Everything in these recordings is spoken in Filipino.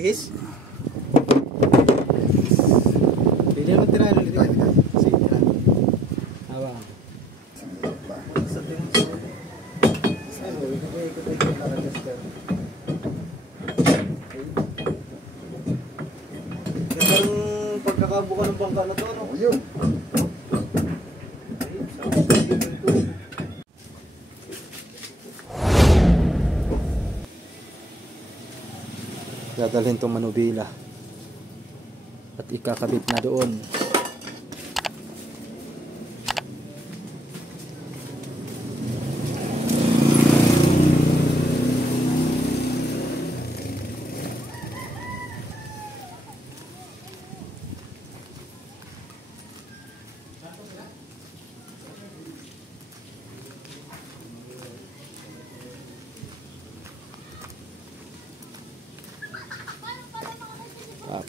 Is? Pwede naman tirahan ulit. Sige, tirahan. Hawa. Sa tingin sa gandang pagkakabuka ng bangka na to, no? Yun. Dadalhin itong manubila at ikakabit na doon.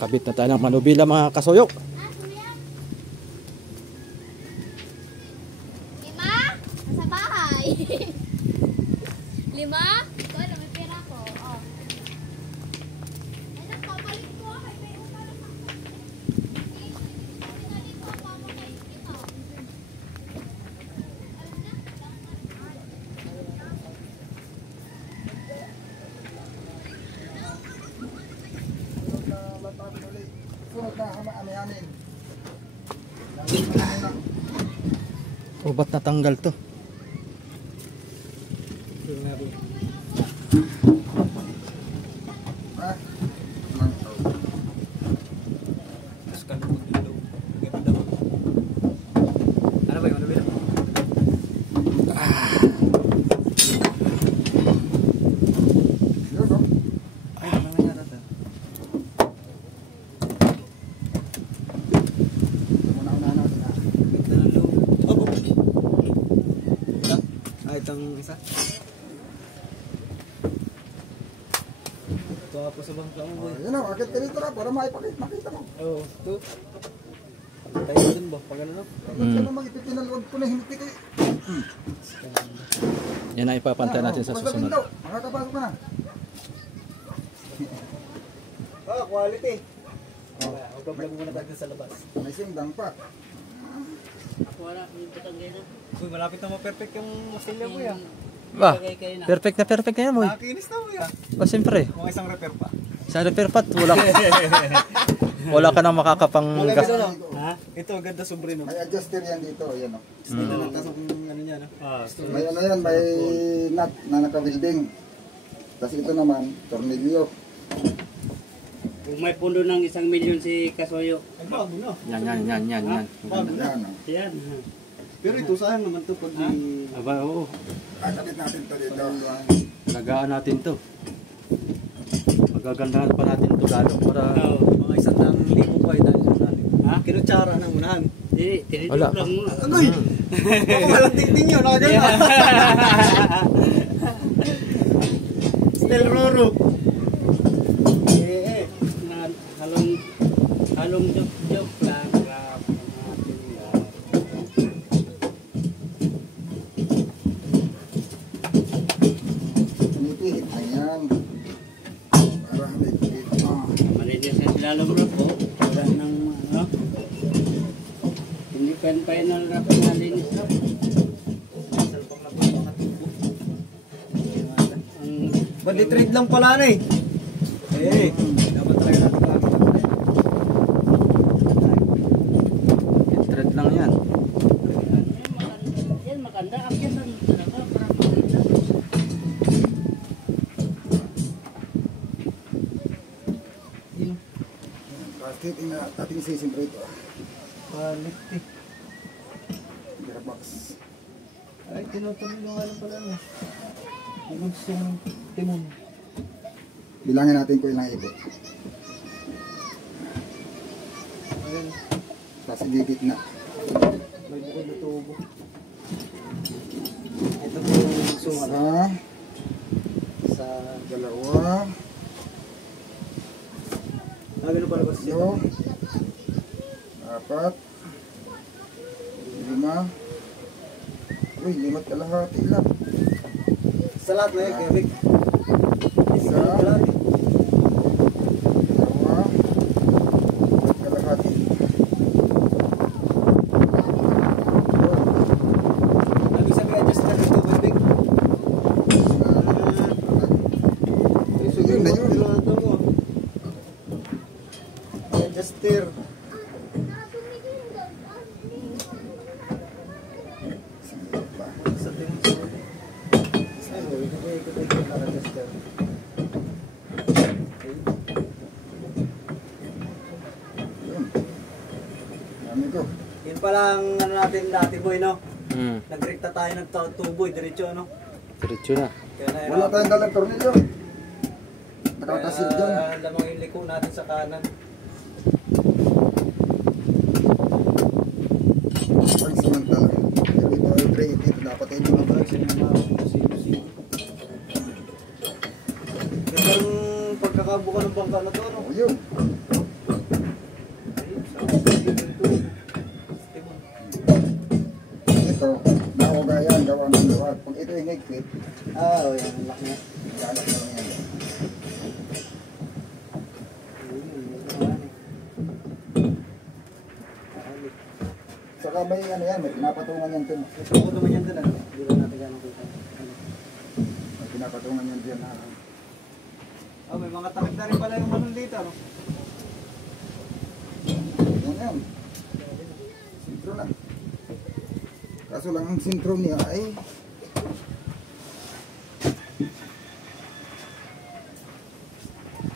Kabit na tayo ng manubila mga kasoyok. Lima? Nasa bahay. Lima? Ito, may pera ko. Oh. Ay, nagpapalik ko. Ay, may utang na ako. Pinalik ko pa mo kay ito. O ba't natanggal to? Ano ba yung manubila? Itong isa. Ito nga po sa bangka mo. Yan o, akit ka dito na para makita mo. Oo, ito. Tayo din ba? Pag ano? Bakit ka naman ipipinalwag ko na hindi ko Yan ang ipapantay natin sa susunod. Makakapasok ka na. Quality. Huwag muna tayo sa labas. May singdang pa. Wala, yung patangay na. Uy, malapit na ma-perfect yung masilya mo yan. Ba, Perfect na yan mo. nakakinis na mo yan. O siyempre. Mga isang repair pa. Sa repair pat, wala ka nang makakapang gas. Ha? Ito, ganda sobre no. May adjuster yan dito. Yan o. Tapos yung ano niya, no? May ano yan, may nut na naka-welding. Tapos ito naman, tornilyo. Kung may pundo ng 1 milyon si Kasoyo. Ay, bago na. Yan. Yan o. Yan. Pero ito saan naman to pag Aba, oo. Kakabit natin to dito. lagaan natin to. Magagandahan pa natin to lalo para Oo. mga 100,000 pa dahil sa lalim. Ha? Kinutsara ng unahan. Hindi, tinitip Wala. lang mo. Agoy! Baka walang tingting nyo, nakadyan na. Stel Roro. Halong joke lang. Pinipihit na yan. Para halik-halik. Malinis na sila lumrap po. Wala ng ano. Hindi pa final rap na linis rap. Bandi trade lang pala na eh. Dapat try natin lagi. Trade lang yan. Yan maganda. Akyasan talaga para maganda. Plastic, ating isisimbre ito. Quality. Gearbox. Ay, tinutuloy lang alam pala na. Gusto ng timon. Bilangin natin kung ilang ibig. Ayan. Tapos igigit na. May bukod na tubo. Ito po yung sumat. Isa, Sa... dalawa, Ganun pala ba siya? tatlo, apat, 5, Uy, 5 kalahati lang. Sa lahat na yun, Kuya Vic. Isa. Dalawa. Kalahati. Ibig sabihin, adjust na ito, Kuya Vic. Yun na yun. Ito mo. Adjuster. Sa tingin ko. Ano, ikot-ikot na adjuster. Yun. Dami ko. Yun palang ano natin dati, boy, no? Hmm. Nagrekta tayo ng tubo, diretso, no? Diretso na. Kaya na Wala tayong dalang tornilyo. Nakakasil dyan. Lamang yung liko natin sa kanan. Pag samantala. Pero ito ay 380. Ito dapat ay mga Kasi yung mga sino-sino. Gandang pagkakabuka ng bangka na to, no? Oh, yun. Ayun, sa yung tubo. Timon. Ito, naugayan, gawa ng luwag. Pag ito yung higpit, Oh, yan, ang laki niya. ganak na lang yan. Saka may ano yan, may pinapatungan yan dun. Ito ko naman yan din, ano? Hindi lang natin gano'ng kita. Ano? May pinapatungan yan dyan. Oh, may mga takip na rin pala yung manon dito, ano? Yan yan. Sintro na. Kaso lang ang sintro niya ay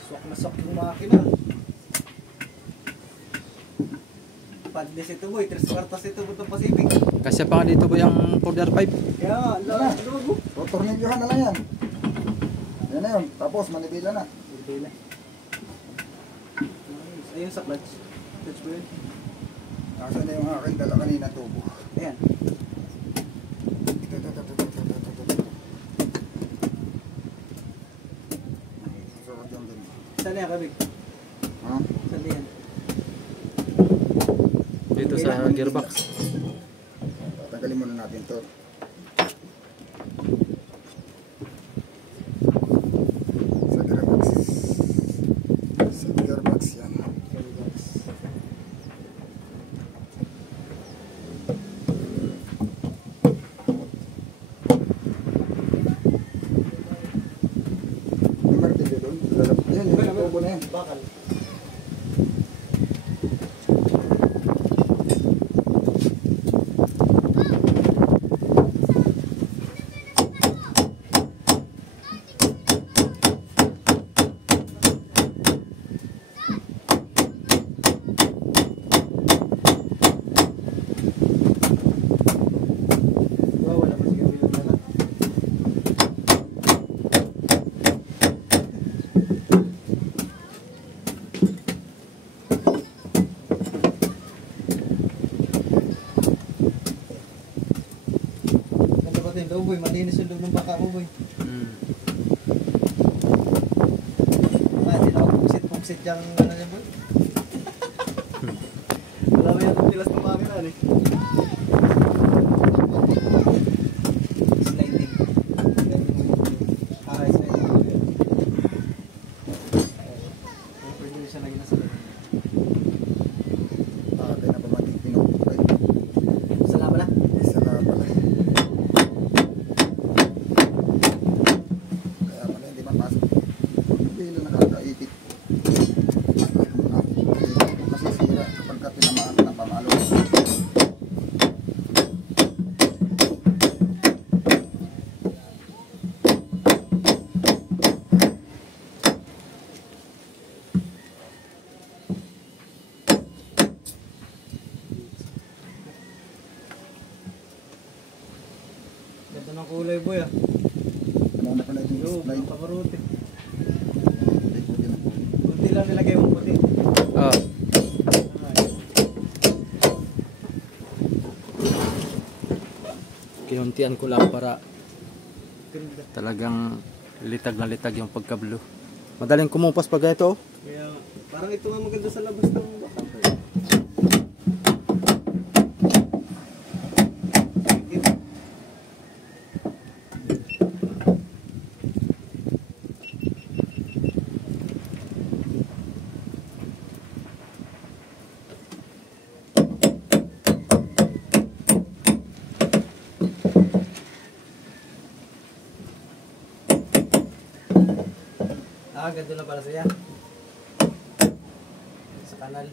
Swak na swak yung makina. Padlis ito, boy. 3 kwartas ito, Butong Pacific. Kasi pa nga dito po yung border pipe. Kaya nga, lago. o tornilyohan na lang yan. Yan na yun. Tapos manibila na. Bila. Ayun sa clutch. Clutch mo yun. Nasa na yung aking dala kanina tubo. Ayan. So, dyan din. Saan yan, Kabig? Ha? Saan yan? Dito sa gearbox. Tagalin muna natin to. Sa gearbox. Sa gearbox yan. May martilyo doon. Yan, yung tubo na yan. Bakal. Wala pa siya bilog na lang. Ganda ba ito, boy? Malinis yung loob ng baka ko, boy. Hmm. Hindi na ako pumsit yung ano niya, boy. Wala mo yan ang pilas ng makina, eh. Sliding. Sliding. Pwede siya lagi na sa loob. Kaya na pa matipinok. Salamat na. Isa na pala. Kaya pala hindi mapasok. Hindi na nakakaipit. Kasi sira kapag ka tinamaan ng pamalo. Ganda ng kulay, boy, ah. Ano na pala yung Yo, slide. pamaruti. Ay, puti na po. Kunti lang nilagay mo puti. Oh, kinuntian ko lang para Ganda. talagang litag na litag yung pagkablo. Madaling kumupas pag ito. Kaya, parang ito nga maganda sa labas ng baka. ganito na pala siya. Sa kanal.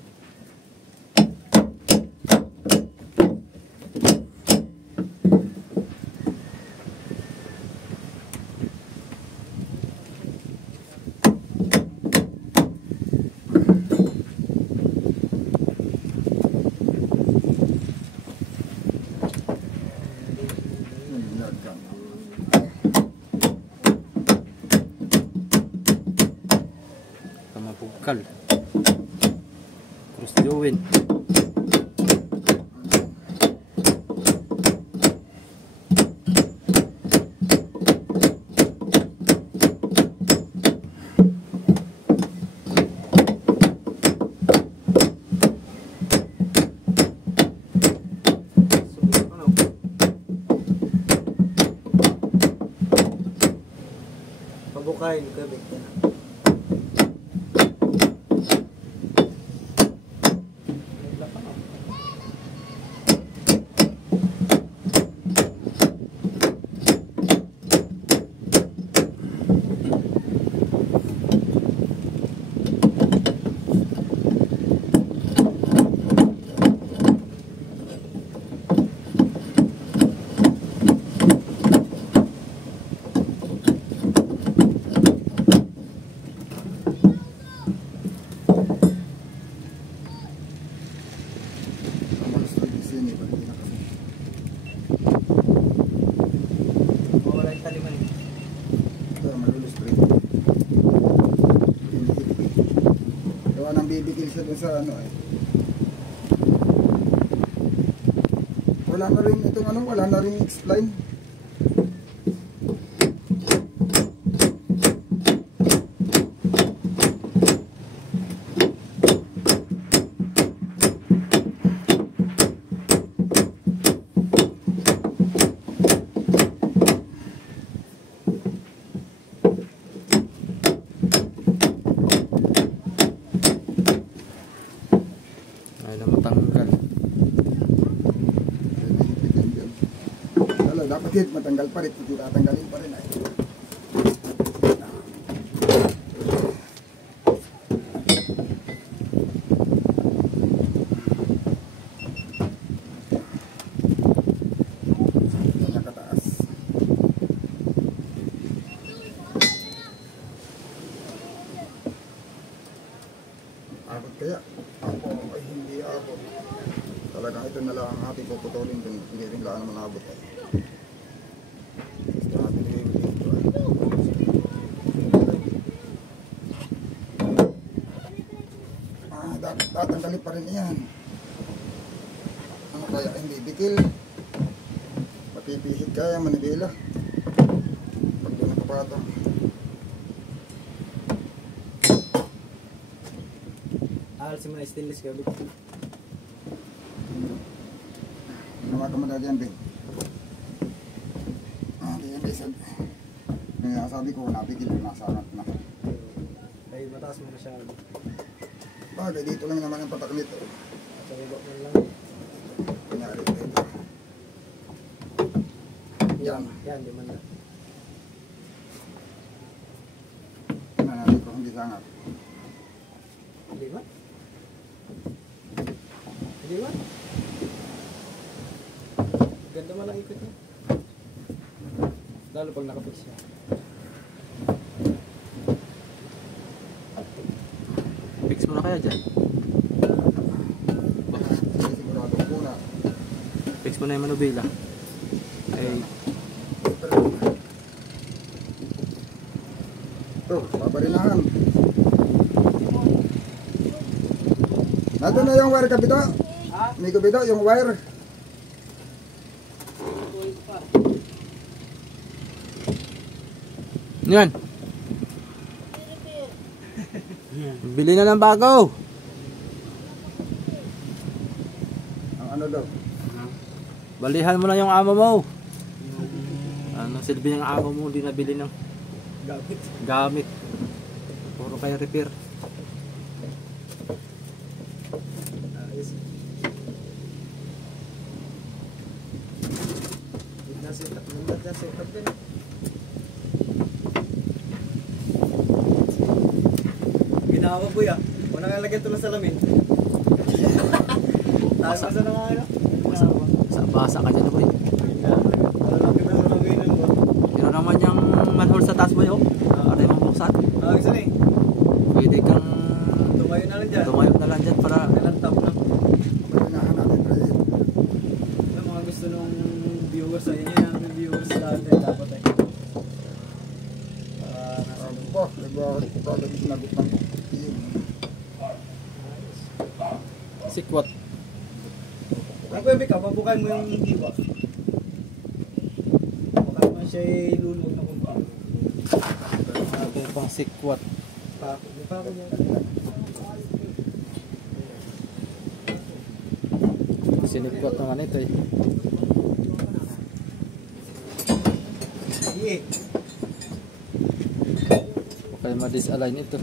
Kamapugkal. Cross join. Pabukain ka bigyan. Bibigil siya dun sa ano eh. Wala na rin itong ano, wala na rin explain. Dapat matanggal pa rin, hindi tatanggalin pa rin ay. Nakataas. Abot kaya? Ako ay hindi abot. Talagang ito na lang ang ating puputulin, hindi rin lang naman abot ay. Tatanggalin pa rin yan. Ano kaya hindi bikil? Mapipihit kaya manibela. Pag doon nakapatong. Alisin mo na stainless ka. Ginawa ka mo na dyan, Ben. Diyan, Ben. Kaya sabi ko, nabigil ko, nasangat na. Ay, mataas mo na siya. Bagay, dito lang naman ang patak nito. Sa baba mo lang. Kunyari dito. Yan. Yan, di man na. Nanari ko, hindi sangat. Hindi ba? Hindi ba? Ganda man ang ikot niya. Lalo pag nakapit siya. Fix mo na kaya dyan? Sigurado ko na. Fix mo na yung manubila. Ay, ito, babarinahan. Nato na yung wire kapito. May kapito, yung wire. yan. Bili na ng bago. Ang ano daw? Balihan mo na yung amo mo. Ano silbi ng amo mo, hindi nabili ng gamit. Puro kaya repair. Set up din. Tama po ya. Wala nga lagyan ito ng salamin. Taas na nga ano? Basa ka dyan boy. Malalaki na salamin ano ba? Pero naman yung manhole sa taas boy oh. Para yung buksan. Isa na eh. Pwede kang Tumayo na lang dyan. tumayo na lang dyan para Nalantap na. Marinahan natin pre. Yung mga gusto nung viewers sa inyo yan. Yung viewers natin dapat eh. Para nasa Aba, nagwawag ko talaga sinagot ng yun. sikwat. Ang pwede ka, pabukan mo yung diwa. Baka naman siya luluwag na kumpa. Ito pang sikwat. Di pa ako niya. Sinikwat naman ito eh. Sige. Kaya ma-disalign ito.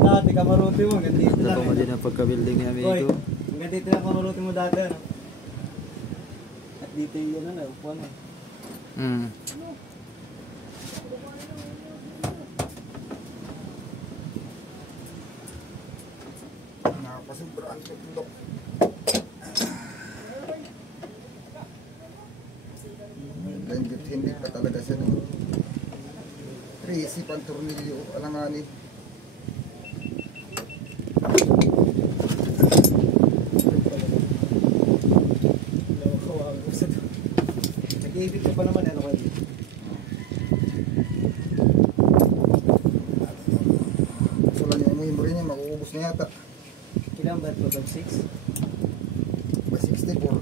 Dati kamaruti mo, ganito Ito lang pa eh. din ang pagka-building ni Hoy, amigo. ganito lang kamaruti mo dati ano. At dito yun ano, upuan mo. Hmm. Nakapasubraan ko ito. Hindi pa talaga siya ng crazy pang tornilyo. Alanganin. Nag-ibig ka pa naman ano kayo. So lang yung mo rin niya, makuubos na yata. Ilang ba ito? 6? By 64.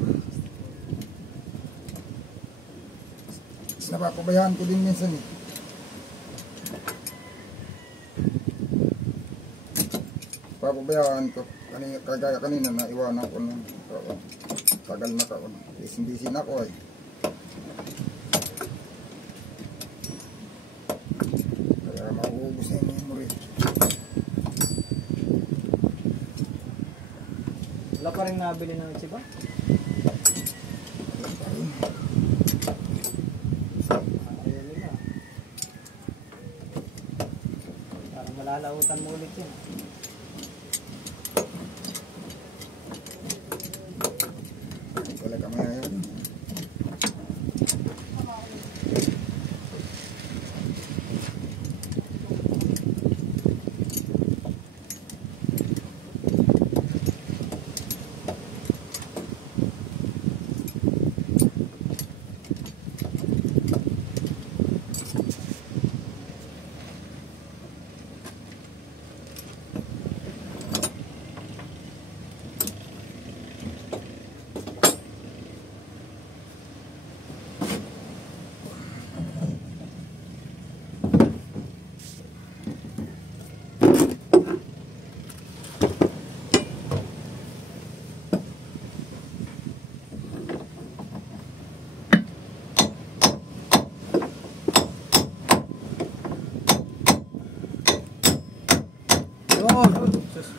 Napapabayaan ko din minsan eh. Papabayaan ko. Kagaya kanina na iwanan ko ng tagal na taon. Busy na ako eh. Kaya makuubos na yung memory. Wala pa rin nabili ng iba? Parang malalautan mo ulit yun. Wala ka maya yun.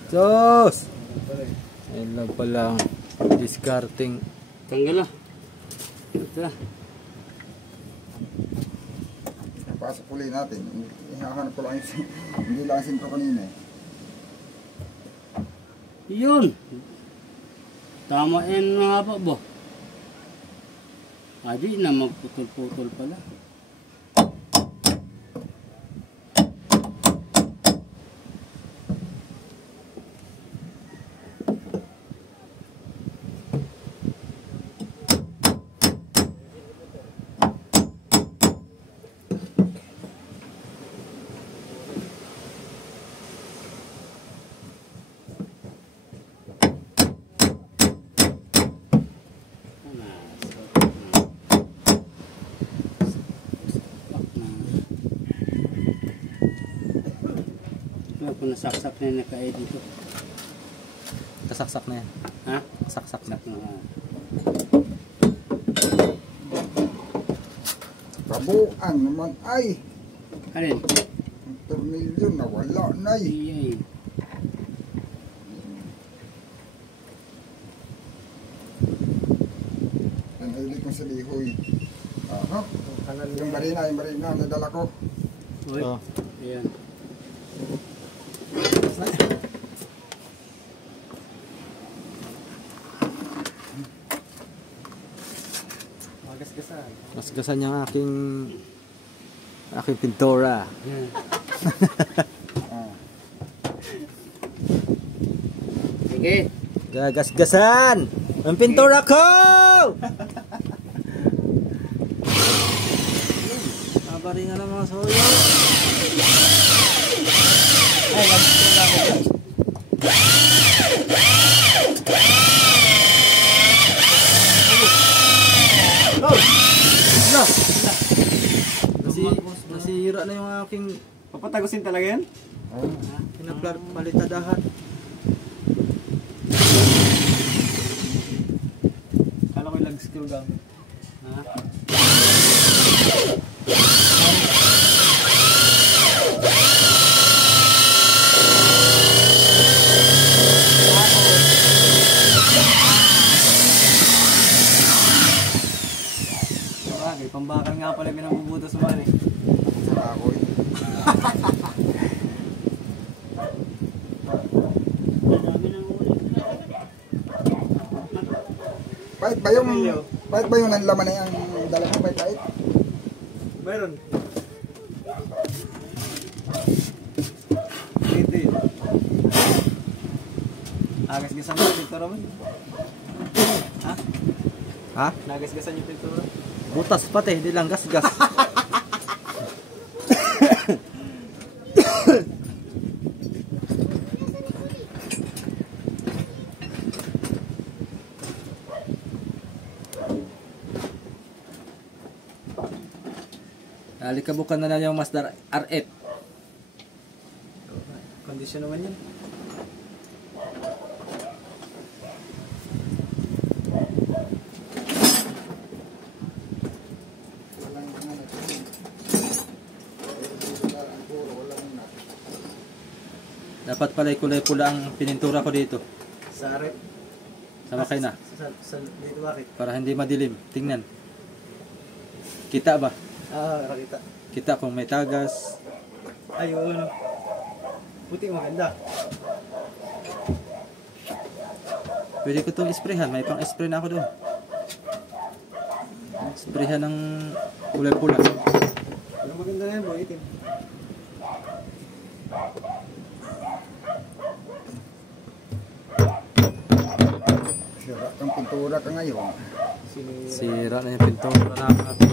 Sos! Ayun lang pala ang discarding. Tanggal na. Ito na. Pasok uli natin. Hinahanap ko lang yung hindi lang sintro kanina eh. Yun. Tama yan nga pa ba? Adi na magputol-putol pala. Kung nasaksak na yung nakae dito. Kasaksak na yan. Ha? Saksak na. Sak na. Kabuan naman ay Alin? ang tornilyo nawala na eh. Iyay. Ang hilig ko sa lihoy. Aha. Yung marina nadala ko. Uy, Oh. ayan. Magasgasan. Gasgasan yung aking pintura. Ayan. Ah. Sige. Gagasgasan! Ang pintura ko! Kabaringan ng mga soyo. Ay, magpintura ko guys. Na! Nasira na yung aking Papatagusin talaga yan? pinapalitadahan. Kala ko yung lag screw gamit. Ha? Bagay, pambakal nga pala pinambubutas mo eh. Sa kahoy. Marami nang uli. Pahit ba yung nanlaman na yung dala mo? Pahit? Meron. Hindi. Nagasgasan mo yung pintura mo. Ha? Ha? Nagasgasan yung pintura. Butas pati, hindi lang gasgas. Alikabukan na lang yung Mazda RF. Kondisyon naman yan. Walang ano. Walang na. Dapat pala kulay pula ang pinintura ko dito. Sa rep. Sama kayo na. Dito bakit? Para hindi madilim. Tingnan. Kita ba? Rakita. Kita kung may tagas. Ay, oo, no. Puti maganda. Pwede ko itong isprayhan. May pang spray na ako doon. Sprayhan ng kulay pula. Ano maganda na yan, boy? Itim. Sira kang pintura ka ngayon. Sira na yung pintura natin.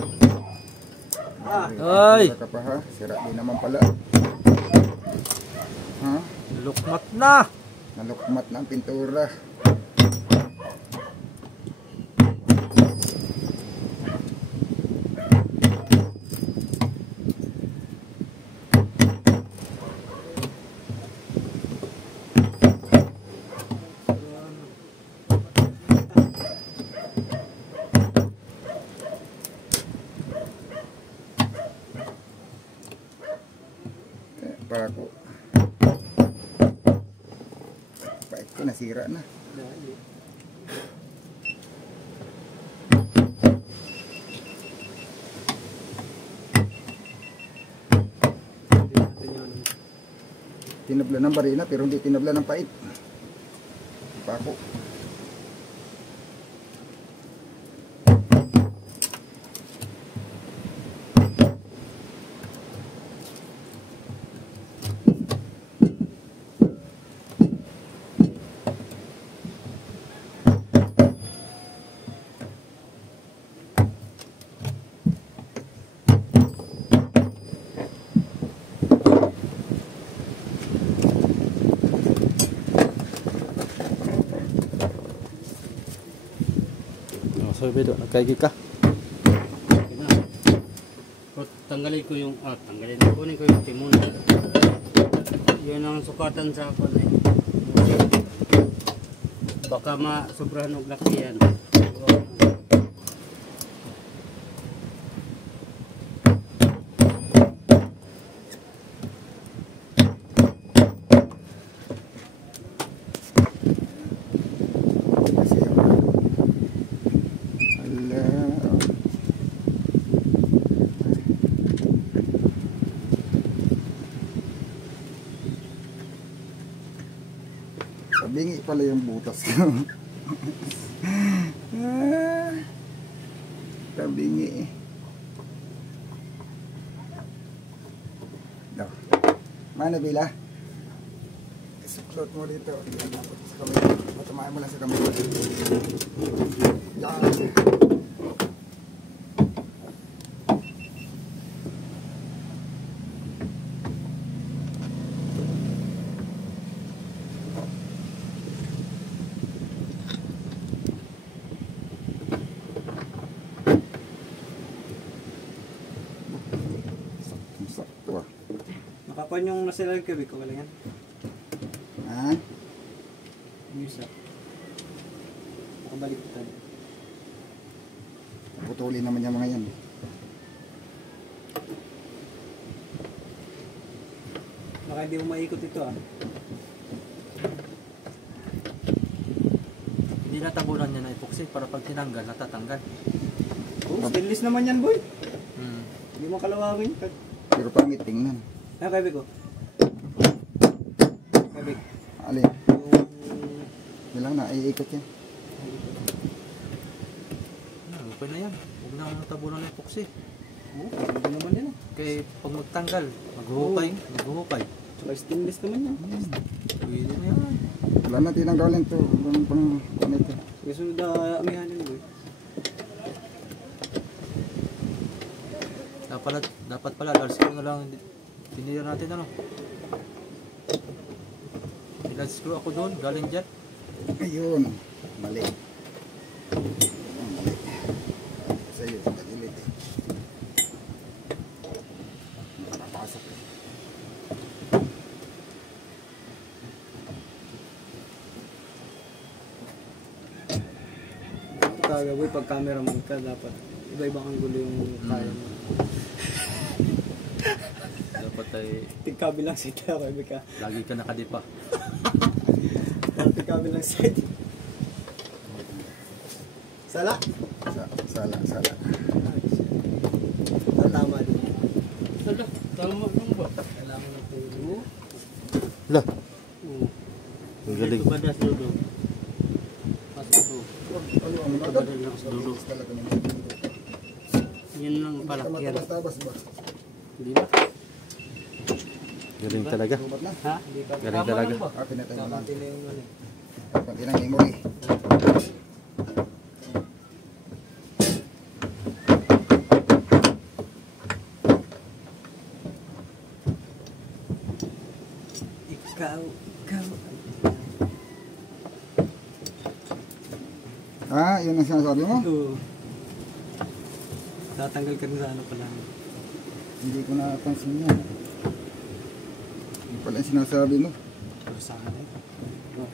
Ay! Sira ka pa ha? Sira din naman pala. Ha? Lukmat na! Nalukmat na ang pintura. Para ko. Bait ko, nasira na. Tinabla ng barina pero hindi tinabla ng pait. Pa ako. So, Bedo, nagkaigi ka. Tanggalin ko yung, kunin ko yung timon. Yun ang sukatan sa ako na baka masobrahan og laki yan. Kasi yung ala. butas ko. Tabingi eh. No. Mana bila? Suklot mo dito. Sa kamay. Matamaan mo lang sa kamay. Yan. Sakto ah. Nakakuan yung nasilang kubik ko galingan. Ha? Yung isa. Nakabalik ko tayo. Putulin naman yung mga yan. Baka hindi mo maikot ito ah. Hindi natabunan niya na epoxy para pag tinanggal, natatanggal. Oh, stainless naman yan boy. Hmm. Hindi mo kalawangin. Pero pangit tingnan. Ah, kaibig ko. Kaibig. Alin? Yung... Yan lang na, iikot yan. Okay na yan. Huwag na akong natabunan ng epoxy. Oh, hindi naman yan ah. Kaya pag magtanggal, maghuhukay. Maghuhukay. Tsaka stainless naman yan. Pwede na yan. Wala na tinanggalin to. Pang ito. Gusto mo na amihanin boy. Dapat pala, large screw na lang tinira natin ano. Large screw ako doon, galing dyan. Ayun. Mali. Mali. Sa'yo, nagilit eh. Nakapasok eh. Taga boy, pag cameraman ka dapat iba-ibang anggulo yung kaya mo. Dapat ay Tigkabilang side ka, kaibig ka. lagi ka nakadipa. Tigkabilang side. Sala. Sala. Tama din. Hala, tama lang ba? Kailangan ng tulo. Lah, Oo. ang galing. Ito ba das dudo? Pasado. Ano ang mga Badal lang sa dulo. talaga naman. Yan lang pala. Yan. Tabas ba? Hindi ba? Galing talaga. Lubat na. Ha? Galing Tama talaga. lang ba? Pinatay mo lang. Kapante na yung ano. Pag inangin mo eh. Ikaw. Ah, yun ang sinasabi mo? Oo. Tatanggal ka rin sa ano pala. Hindi ko napansin yan. Yung pala yung sinasabi mo. Pero sa akin ito. Oh.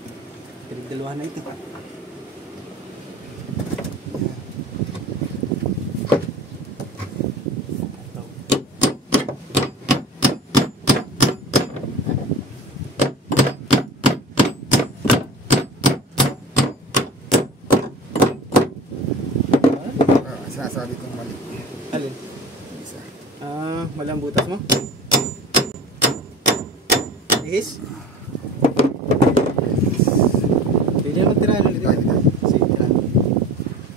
Pinagdalawa na ito. Sinasabi kong mali. Alin? Isa. Ah, malang butas mo? Ihis? Pwede naman tirahan ulit. Tayo. Sige, tirahan.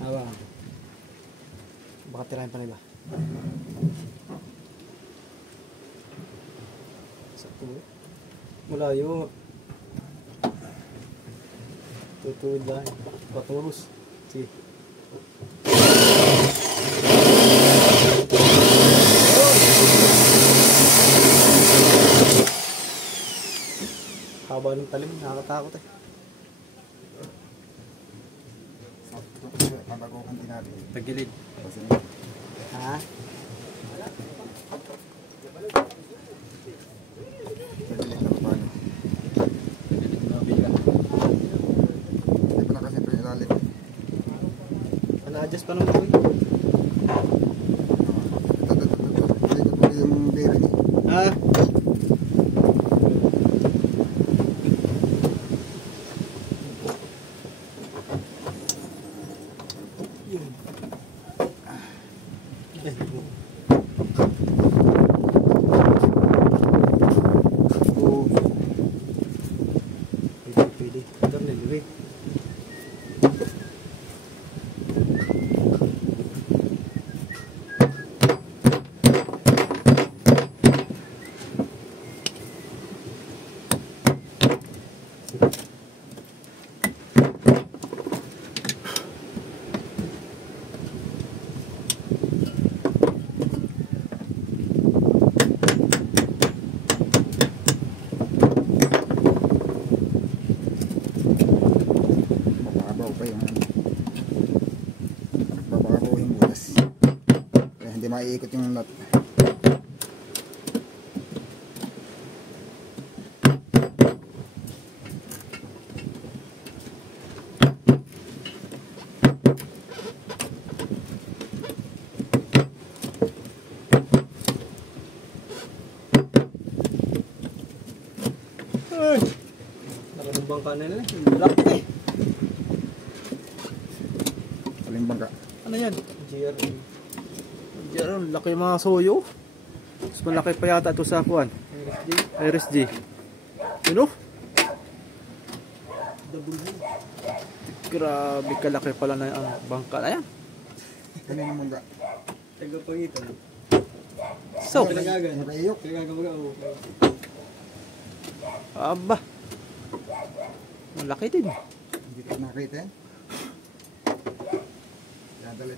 Hawa. Baka tirahan pa na iba. Sakto. Malayo. Tutuwid lang. Patulos. Sige. Haba ng talim, nakakatakot eh. Mabagukan din natin. Tagilid. Kasi Ha? nagilid na paano. Tagilid na biga. Hindi pa na kasi ito yung ilalim. Na-adjust pa naman ko eh. Ito. Ikot mo yung bearing. Ah? Pwede. Ito na liwi. maiikot yung nut. Nakanumbang ka na nila. Laki. Aling bangka. Ano yan? GRE. Diyan, laki yung mga soyo. Mas malaki pa yata ito sa kuwan. Iris G. Yun oh. Grabe kalaki pala na ang bangka na yan. Kanina bangka. Tagapangitan. So, Nakaiyok. Pinagagawa ako. aba. Malaki din. Hindi ko nakita yan.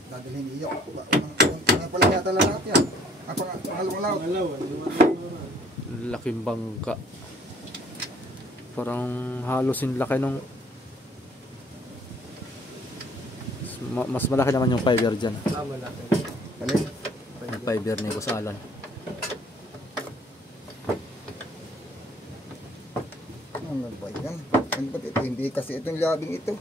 Dadalhin iyok. Ano pala yata lahat yan? Ako nga, pangalawang laot. Pangalawan. Laking bangka. Parang halos yung laki nung mas malaki naman yung fiber dyan. Malaki. Alin? Yung fiber ni Boss Alan. Ano ba yan? Ano ba ito? Hindi kasi itong labing ito.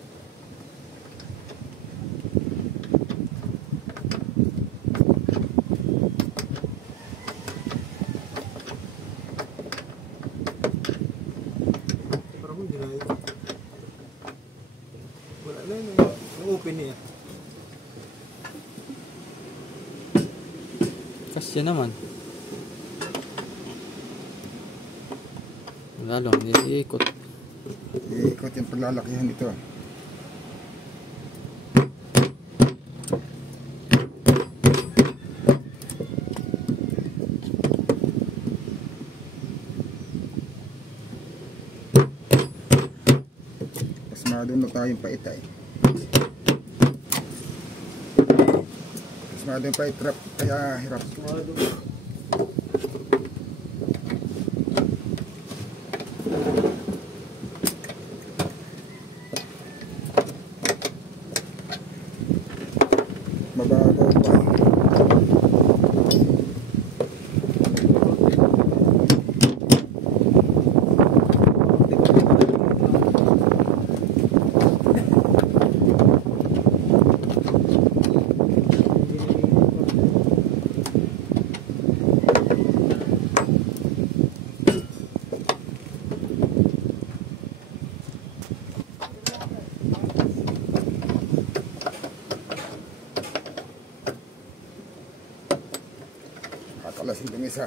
Parang hindi na ito. Wala na yun. Open niya. Kasi naman. Lalo, iikot. Iikot yung paglalakihan ito. Pasmado na tayong paitay. Pasmado yung paitrap, kaya hirap. Mababaw pa. Kakalasin kami sa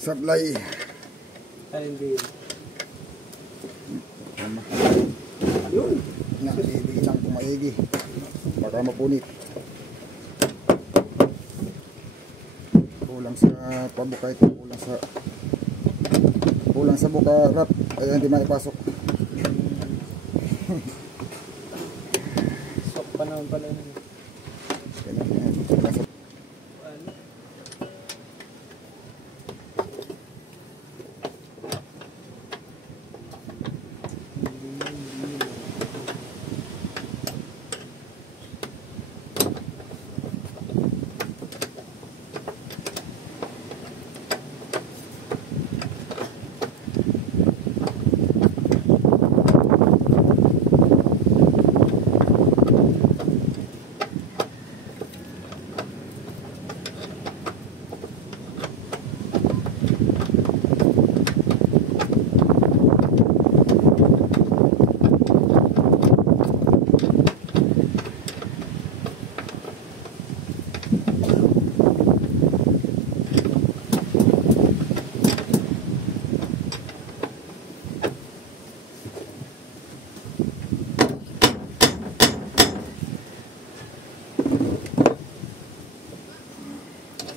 sablay. Ay, hindi. Tama. Nakalibilang pumaigi. Baka mapunit. Kulang sa pabuka ito. Kulang sa buka rap. Kaya hindi maipasok. Sok pa naman pala yun. Ganun yan. Kulang sa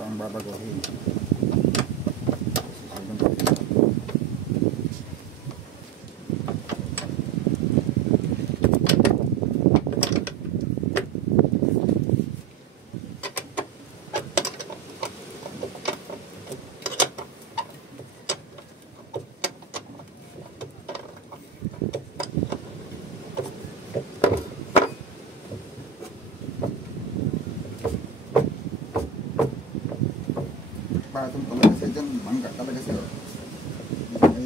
pang babaguhin. patong talaga siya dyan. Mangga talaga siya. Ay,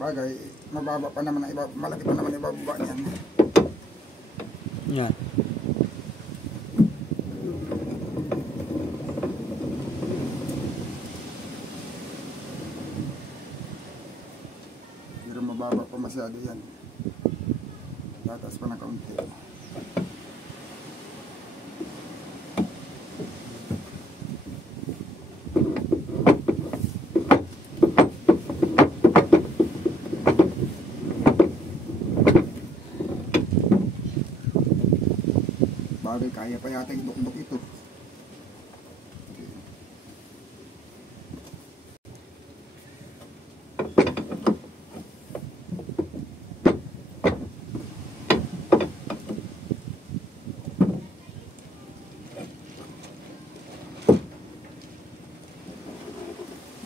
bagay, mababa pa naman ang iba, malaki pa naman ang ibababa niyan. Yan. Pero mababa pa masyado yan. Tatas pa ng kaunti. Bagay, kaya pa yata idukduk ito.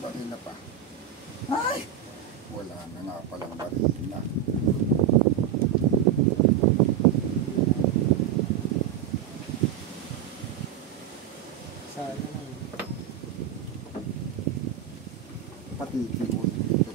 Baril na pa. Ay! Wala na nga palang baril na. Pati keyboard dito.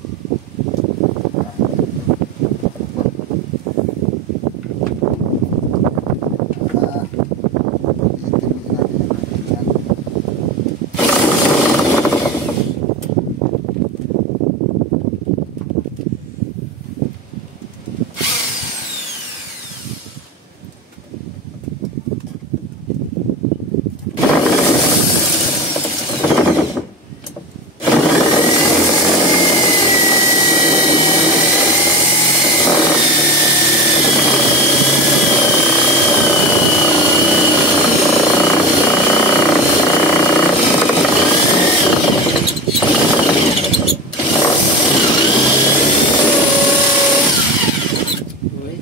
Uy.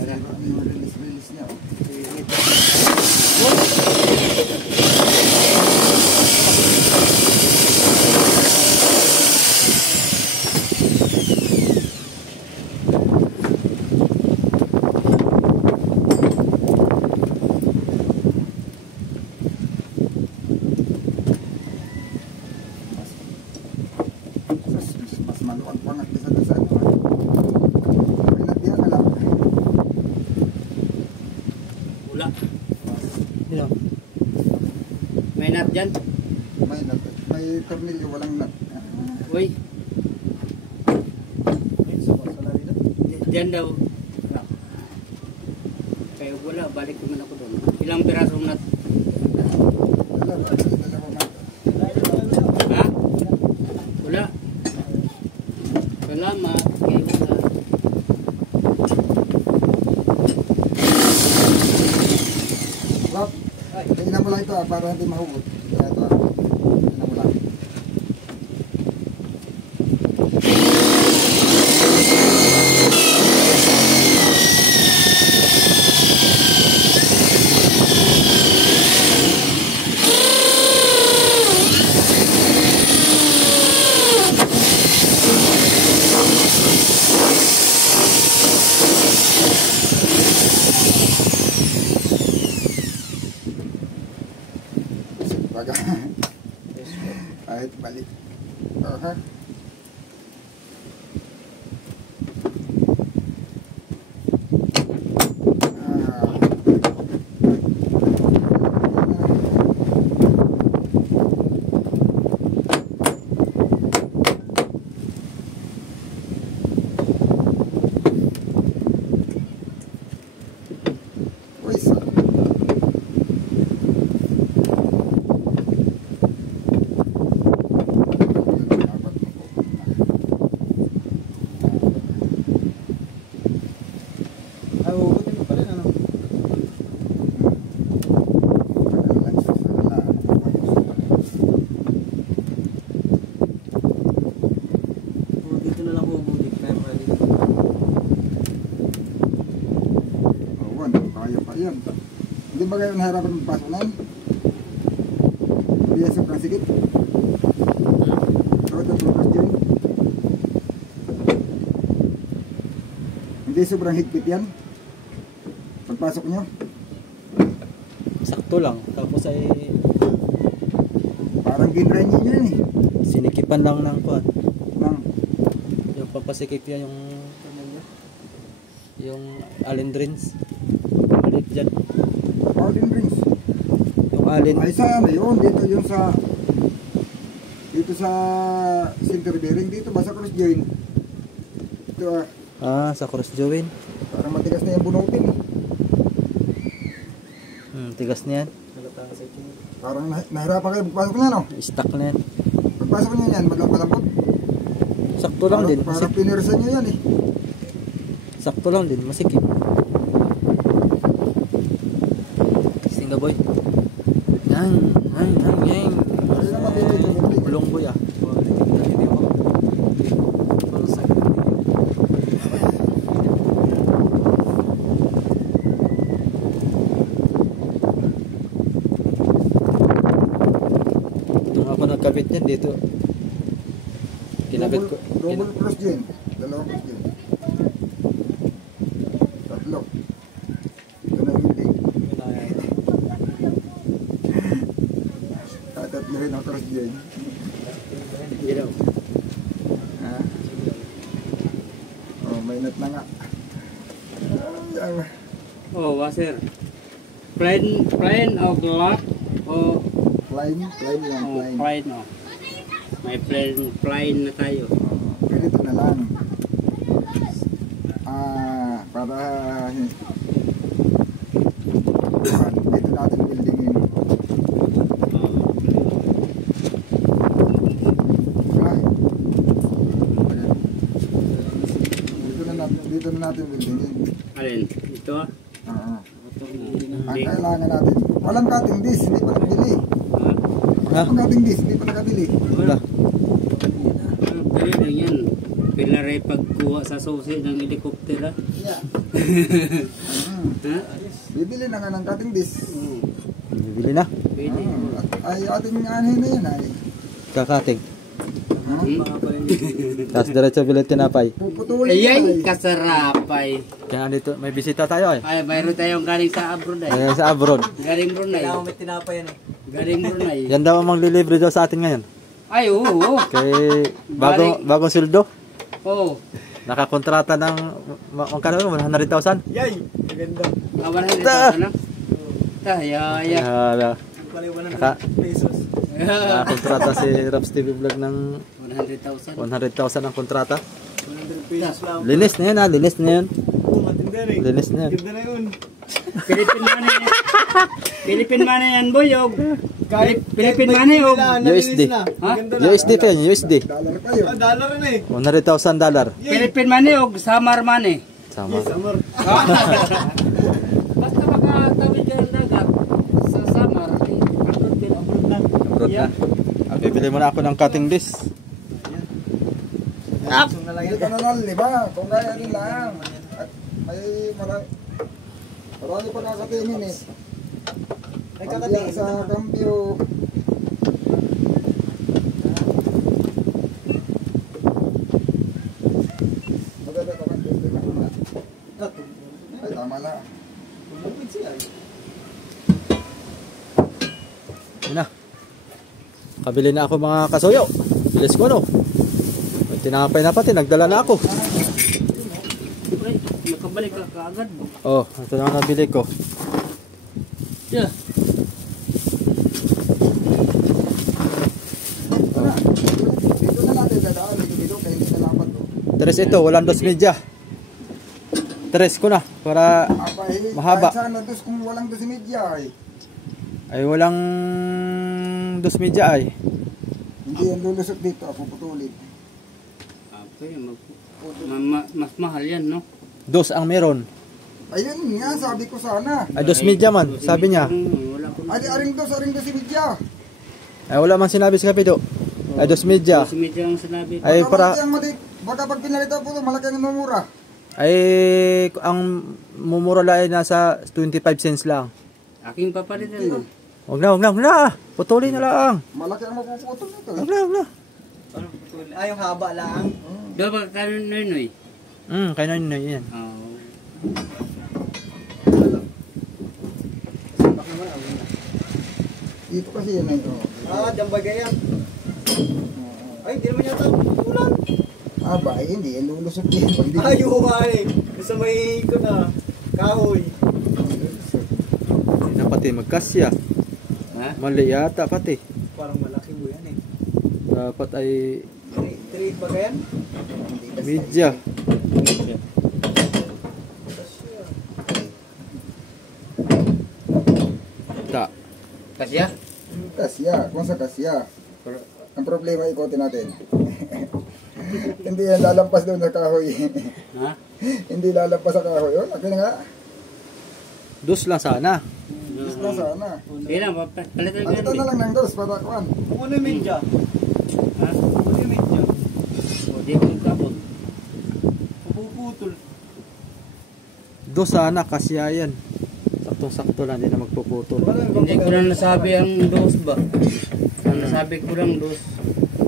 Ano yung release niya? Mas maluwag pa nga kisa sa ano. May nagdihan na lang. Wala. Yan. May nap dyan. May tornilyo, walang nut. Uy. Dyan daw. Wala. Kaya wala, balik naman ako doon. Ilang pirasong nat? Dalawa nut. Ha? Wala. Salamat. Kaya wala. Rob, tingnan mo lang ito para hindi mahugot. Kaya ito tingnan mo lang. Baga. Kahit balik. Aha. Uy, Ay, hugutin mo pa rin, ano? O, dito na lang hugutin. Kaya pa dito. Awan, kaya pa yan. Hindi ba kayo nahirapan magpasok na yun? Hindi yan sobrang sikit. Hindi sobrang higpit yan. Pagpasok nyo. Sakto lang. Tapos ay Parang ginrain niya yan eh. Sinikipan lang ng kuan. Nang, Yung pampasikip yan yung allen rings. Malit dyan. Allen rings. Yung allen. Ay sa ano yun, dito yung sa center bearing dito ba sa cross joint. Ito Sa cross joint. parang matigas na yung bunutin eh. Tigas na yan. Parang nahirapan kayo magpasok niya no? Stuck na yan. Pagpasok niya yan, malambot. Sakto lang din. Parang pinirsan niyo yan eh. Sakto lang din. Masikip. Testing ka boy. Yan. Kasi naman dito yung bunutin. Bulong boy ah. Itong ako nagkabit niyan dito. Kinabit ko. Double cross joint. Dalawang cross joint. Tatlo. Ito na yung building. Tatlo rin ang cross joint. Hindi daw. Ha? Oh, mainit na nga. Ay, Oh, washer. Plain o black o plain lang, plain. plain o. May plain na tayo. Ganito na lang. Para dito natin buildingin. Ay. Dito na natin buildingin. Alin? Ito ah. Ang kailangan natin. Walang cutting disc, hindi pa nakabili. Ha? Walang cutting disc, hindi pa nakabili. Wala. Pero lang yan. Pilaray pagkuha sa susi ng helicopter ah. Ha? Bibili na nga ng cutting disc. Bibili na. Pwede. Ay, ating anhin na yan ay. Kakating. Hmm? Tapos diretso bilit tinapay. Puputulin Ayay, ay. kasarapay. Kaya dito, may bisita tayo eh. Ay, mayroon tayong galing sa abroad ay. Ayan sa abroad. Galing Brunei. Galing Brunei. Yan daw ang manglilibre daw sa atin ngayon. Ay, oo. Kay bagong sweldo. Oo. Nakakontrata ng magkano 100,000. Yay! Maganda. Awan na dito na. Tahaya. Pesos. Nakakontrata si Raps TV Vlog ng 100,000. 100,000 ang kontrata. 100 pesos lang. Linis na yun ha, linis na yun. Oo, matindi rin. Linis na yun. Ganda na yun. Philippine money. Philippine money yan, boy. Philippine money. USD. Ha? USD pa yun, USD. Dollar pa yun. Dollar na eh. $100,000. Philippine money o Samar money. Sama. Summer. Basta makatawid ka ng dagat sa Samar. Abroad na. Bibili mo na ako ng cutting disc. Hindi ka na lang, lima. Kung kaya rin lang. At may marami pa nakatingin eh. Ay, Pagbiyak sa cambio. Maganda ka man. Ay, tama na. Lumipid siya eh. Yun na. Kabili na ako mga kasuyo. Bilis ko no. May tinapay na pati, nagdala na ako. Ay, nakabalik ka kaagad. Oh, ito na ang nabili ko. Yeah. Tara. Dito na natin dadaan. Dito kaya hindi na lapat to. Tres ito, walang dos media. Tres ko na, para Abay, Mahaba. kahit saan na dos kung walang dos media ay. ay walang dos media ay. Hindi yan lulusot dito. Ako putulin. Okay, mas mahal yan, no? Dos ang meron. Ayun nga, sabi ko sana. Ay dos media man, sabi niya. Wala ko. Ay, aring dos media. Ay wala man sinabi sa kapito. Ay dos media. Si medyo ang sinabi ko. Ay para Baka pag pinalita po ito, malaki ang mamura. ay ang mumura lang ay nasa 25 cents lang. Aking papalitan mo. Wag na. Putulin na lang. Malaki ang mapuputol nito. Wag na. Ano putol? Ay, yung haba lang. Dapat ka noy. Kaya na yan. Oh. Dito kasi yan ay. Ah, Jambagayan. Ay, hindi naman yata ulan. Aba, eh, hindi. Lulusot din. Pag di Ay, umay. Sa may ko na. Kahoy. Hindi na pati magkasya. Ha? Mali yata pati. Parang malaki mo yan eh. Dapat ay 3 ba yan? media. Ta. Kasya? Kasya. Kung sa kasya. Pero- Ang problema, ikotin natin. Hindi yan lalampas doon sa kahoy. Ha? Hindi lalampas sa kahoy. Oh, laki na nga. Dos lang sana. Gusto na sana. Sige na, palitan ko Palitan na yan. lang ng dos para kuhan. Puno yung medya. Ha? Puno yung medya. O, di ko tapon. Puputol. Dos sana kasya yan. Saktong-sakto lang, hindi na magpuputol. Hindi ko lang nasabi ang dos ba? Ang nasabi ko lang dos.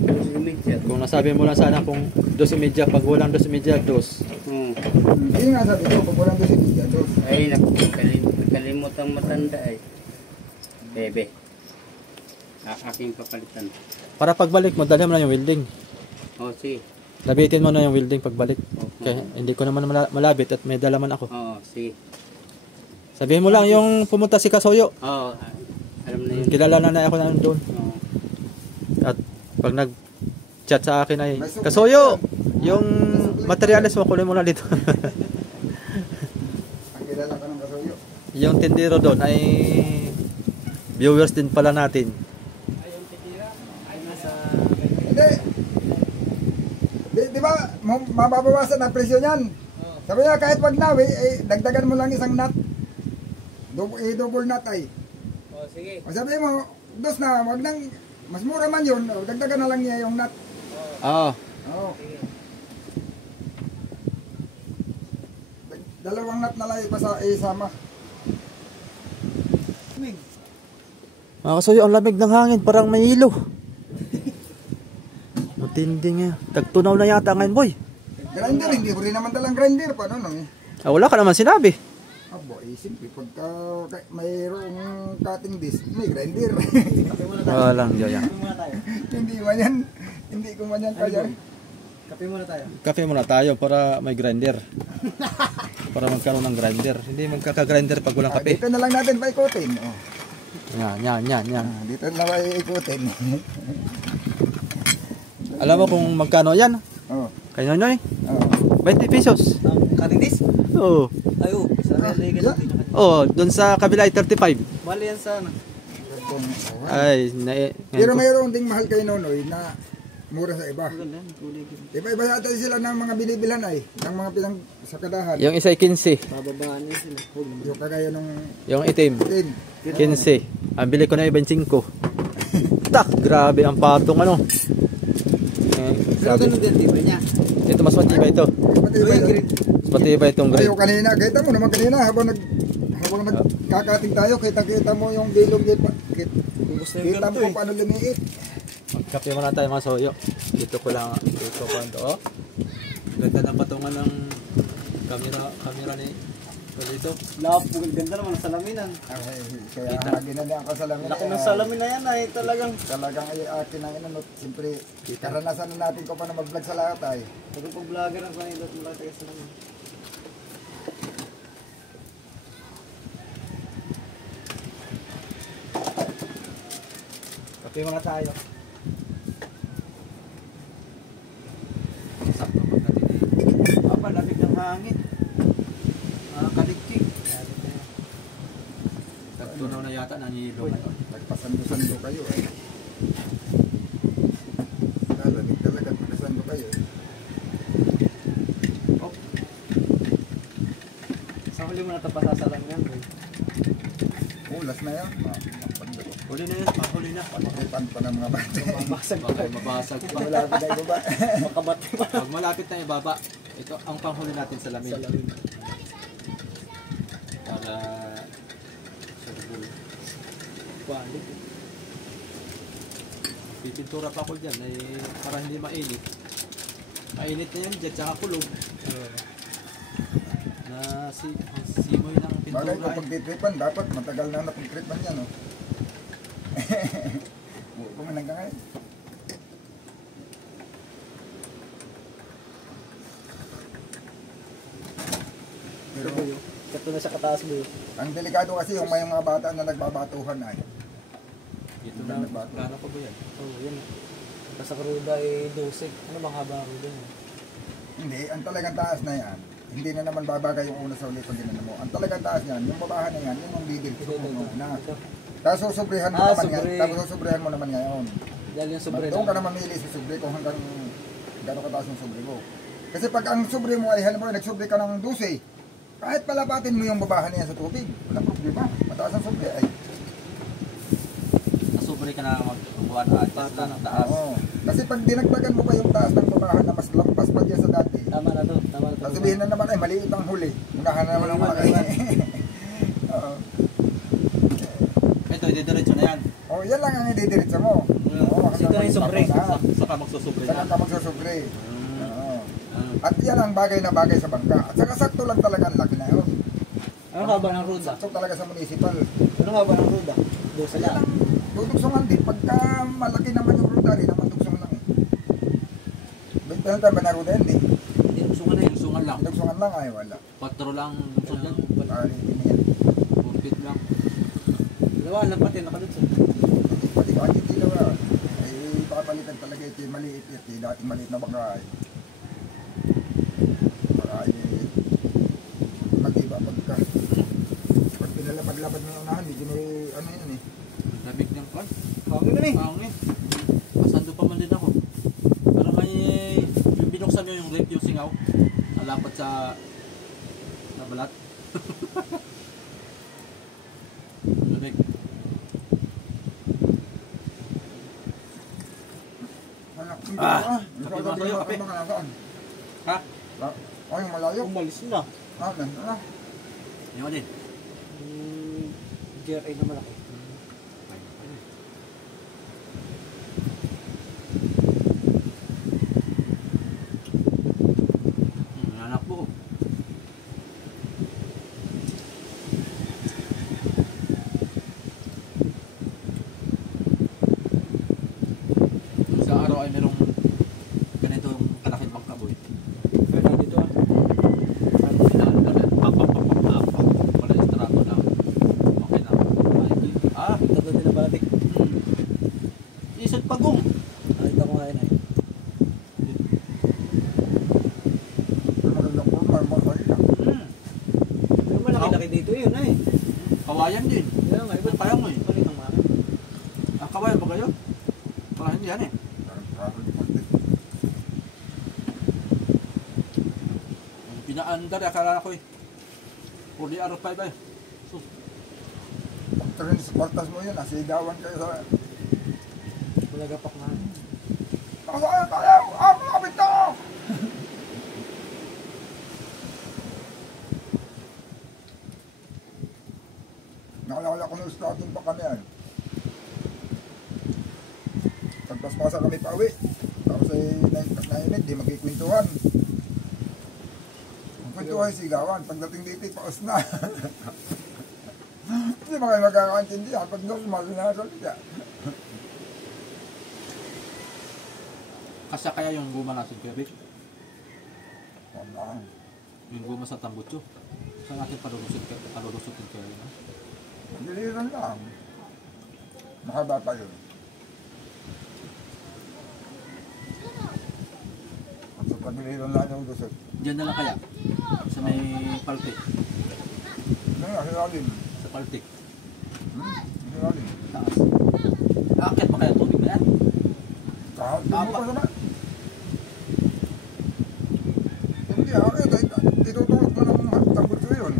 Dos imidya. Kung nasabi mo lang sana kung dos media, pag walang dos media, dos. Hindi nga sabi ko, pag walang dos hindi yan dos. Ay, nakalimut ang matanda ay. Bebe. Aking papalitan. Para pagbalik mo, dali mo na yung welding. O, sige. Labitin mo na yung welding pagbalik. Okay. Kaya hindi ko naman malabit at may dalaman ako. Oo, sige. Sabihin mo lang yung pumunta si Kasoyo. Oo, alam na yun. Kilala na ako na doon. Oo. At pag nag-chat sa akin ay, Kasoyo, yung materials mo, kunin mo na dito. Ang kilala ka ng kasuyo. Yung tindero doon ay viewers din pala natin. Hindi. Di ba, mababawasan ang presyo niyan. Sabi niya, kahit wag na, dagdagan mo lang isang nut. Double nut ay. O, sige. O sabi mo, dos na, wag nang, mas mura man yun, dagdagan na lang niya yung nut. Oo. Oo. Dalawang nut na lang isama. Mga Kasoyo, ang lamig ng hangin, parang may ilo. Matindi nga. Tagtunaw na yata ngayon, boy. Grinder, hindi ko rin naman dalang grinder. Paano nang? Wala ka naman sinabi. Abo, simple. Pagka mayroong cutting disc, may grinder. Walang jaya. Kape muna tayo. Hindi man yan. Hindi ko man yan kaya. Kape muna tayo. Kape muna tayo para may grinder. Para magkaroon ng grinder. Hindi magkaka-grinder pag walang kape. Dito na lang natin paikutin. Oh. Yan. Dito na lang paikutin. Alam mo kung magkano yan? Oh. Kay Nonoy? Oh. 20 pesos. Ang cutting disc? Oo. Ayo, sa religan natin. Oo, doon sa kabila ay 35. Bali yan sana. Ay, Pero mayroon ding mahal kay Nonoy na mura sa iba. Maganda yan, kulay. Iba-iba yata sila ng mga binibilhan ay. Ng mga pinang sakadahan. yung isa ay 15. Bababaan niya sila. Yung kagaya nung Yung itim, 10. 15. Ang bili ko na ay 25. Tak, grabe ang patong ano. Pero ganun din tipo niya. Ito mas matibay ito. Pati iba yun. Mas matibay itong grade. Ayaw kanina, kita mo naman kanina habang nagkakating tayo, kita mo yung bilog niya. Kita mo kung paano lumiit. Magkape muna tayo mga soyo. Dito ko lang, dito ko ito. Oh. Ganda ng patungan ng camera ni dito. Lapo, ganda naman ang salaminan. Ay, kaya ginadaan ka sa lamin. Laki ng salamin na yan ay talagang. Talagang ay akin ang inanot. Siyempre, karanasan na natin ko pa na mag-vlog sa lahat ay. Pag vlogger ang kanilot mula tayo sa salamin. Kape muna tayo. Sakto pag natin eh. Lamig ng hangin. Kalikik. Tagtunaw na yata nanilo ngayon. Nagpasando-sando kayo ay. Lalamig talaga pasando kayo. Sa huli mo na ito pasasalangan. Ulas na yan. Huli na yan, panghuli na. Panipan pa ng mga bata. Mabasag pa. Baka mabasag pa. Malapit na ibaba. Makabati pa. Pag malapit na ibaba, ito ang panghuli natin sa lamin. Salamin. Para surbul. Balik. Pipintura pa ako dyan para hindi mainit. Mainit na yan dyan, tsaka kulog. Na simoy ng Bagay pintura. kung pagtitripan, dapat matagal na napag-tripan yan. Oh. kumain ka ngayon. Pero Ito na sa kataas mo. ang delikado kasi yung may mga bata na nagbabatuhan ay. Dito na na, nagbago. gano'n pa ba yan? Oo, yan. Tapos sa karuda eh, 12. Ano bang haba ang ruda yan? Hindi, ang talagang taas na yan, hindi na naman babagay yung una sa ulit pag ginano mo. Ang talagang taas niyan, yung babahan na yan, yung ang bibig, Ito. na. Ito. Tapos susubrihan mo Ah, naman sobre. ngayon. Tapos susubrihan mo naman ngayon. Dahil yung sobre Doon ka lang. na mamili sa sobre kung hanggang gano'ng kataas yung sobre mo. Kasi pag ang sobre mo ay halimbawa nagsobre ka ng 12, kahit palapatin mo yung babahan niya sa tubig, walang problema. Mataas ang sobre ay. Nasubre ka na magbuwan at adjust na ng taas. Oo. Kasi pag dinagdagan mo pa yung taas ng babahan na mas lampas pa dyan sa dati, Tama na to. Tama na to. sasabihin na naman ay maliit ang huli. Unahan na naman ang malaki. Oo. Ito, ididiretso na yan. Oh, yan lang ang ididiretso mo. Oo, Kasi ito na yung sobre. Saka magsusubre Saan na. ka magsusubre? Mm. Oo. Ah. At yan ang bagay na bagay sa bangka. At saka sakto lang talaga ang laki na yun. Ano haba ng ruda? Sakto talaga sa municipal. Ano haba ng ruda? 12 Yan lang. ang dudugsungan din. Pagka malaki naman yung ruda rin, naman dugsong lang eh. Ano tayo ba na ruda hindi? Hindi usungan na yun. Sungan lang. Dugsungan lang ay wala. 4 lang so dyan. Pag-alin din yan. 4 feet lang. Dalawa, lapat yun. Nakadot siya. Pati ba ang titilaw na? Ay papalitan talaga ito yung maliit. Ito yung dating maliit na bangka ay. Baka ay mag-iba pagka. Pag pinalapad-lapad mo yung unahan, hindi mo ano yun eh. Labig ng kwan. Hangin na eh. Hangin. Pasando pa man din ako. Pero may yung binuksan nyo yung rate yung singaw. Nalapat sa nabalat. Labig. Anak, Kape ba sa'yo? Kape? Ha? Ay, yung malayo. Umalis na. Ano? Yung din. GRA na malaki. Anak po. Sa araw ay merong ganito yung kalaking bangkaboy. Ano dito ah? Wala estrato na. Okay na. Ah, Tatlo din na balatik. isang pagong. Nakita ko nga yun ay. Magandang forma, malaki na. Pero malaki-laki dito yun ay. Kawayan din. Kaya nga, iba't Kaya mo eh. palit ang mga. Ang kawayan ba kayo? Wala hindi yan eh. Pinaandar, akala ko eh. 40 R5 eh. So, Pagkarin sa kwartas mo yun, nasigawan kayo sa... Malagapak na. Kaya! Kapit ka! Nakalala ko ng starting pa kami yan. Pagpaspasa kami pa uwi. Tapos ay nainit, di magkikwentuhan. Ang kwentuhan sigawan. Pagdating dito, paus na. Hindi ba kayo magkakaintindihan? Pag normal na salita. kasya kaya yung guma natin kaya Vic? Wala. Yung guma sa tambutso. Saan natin palulusutin kaya yun? Ha? Diliran lang. Mahaba pa yun. Sa pagdiliran lang yung lusot. Diyan na lang kaya? Sa may paltik. Ano nga, hilalim. Sa paltik. Hilalim. Taas. Aakit pa kaya tubig na yan? Kahit mo pa naman. Hindi, itutulog mo ng tambutso yun.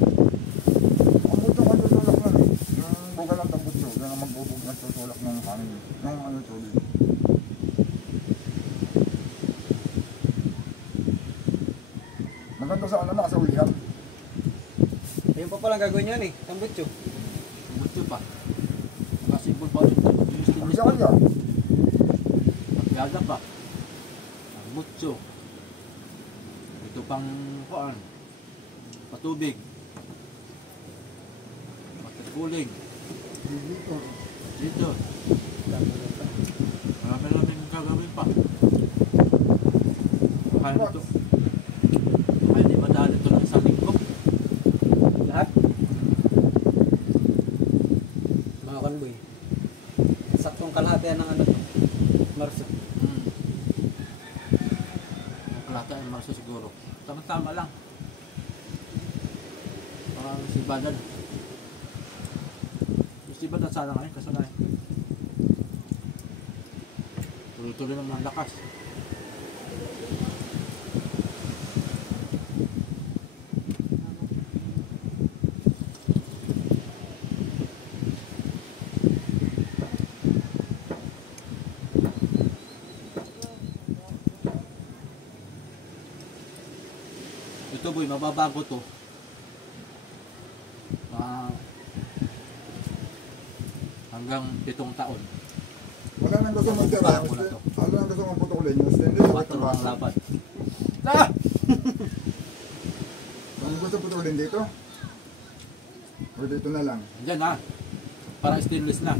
Ang buto ka tutulak nun eh. Yung buga ng tambutso, yan ang magbubog na tutulak ng hangin. Ng ano tubig. Maganda sa ano na, sa ulihan. Ayun pa palang gagawin yan eh. Tambutso. Tambutso pa. Kasi bulbaw yung Ang isa kanya. Pagyaga pa. Tambutso. Ito pang kuan. Patubig. Matikuling. Dito. Marami gagawin pa. Kaya nito. Kaya di madali ito ng isang linggo. Lahat. Mga kanboy. Saktong kalahati ng ano to. Marso. Kalata ay marso siguro. Tama-tama lang. Parang si Badan. Si Badan sana ngayon kasanay. Tuloy-tuloy ng mga lakas. Ito boy, mababago to. Hanggang 7 taon. Wala nang gusto magtira. Wala to. Wala nang gusto magputulin. Yung stainless, wala 4 ang laban. Ang gusto putulin dito? O dito na lang? Diyan ha. Parang stainless na.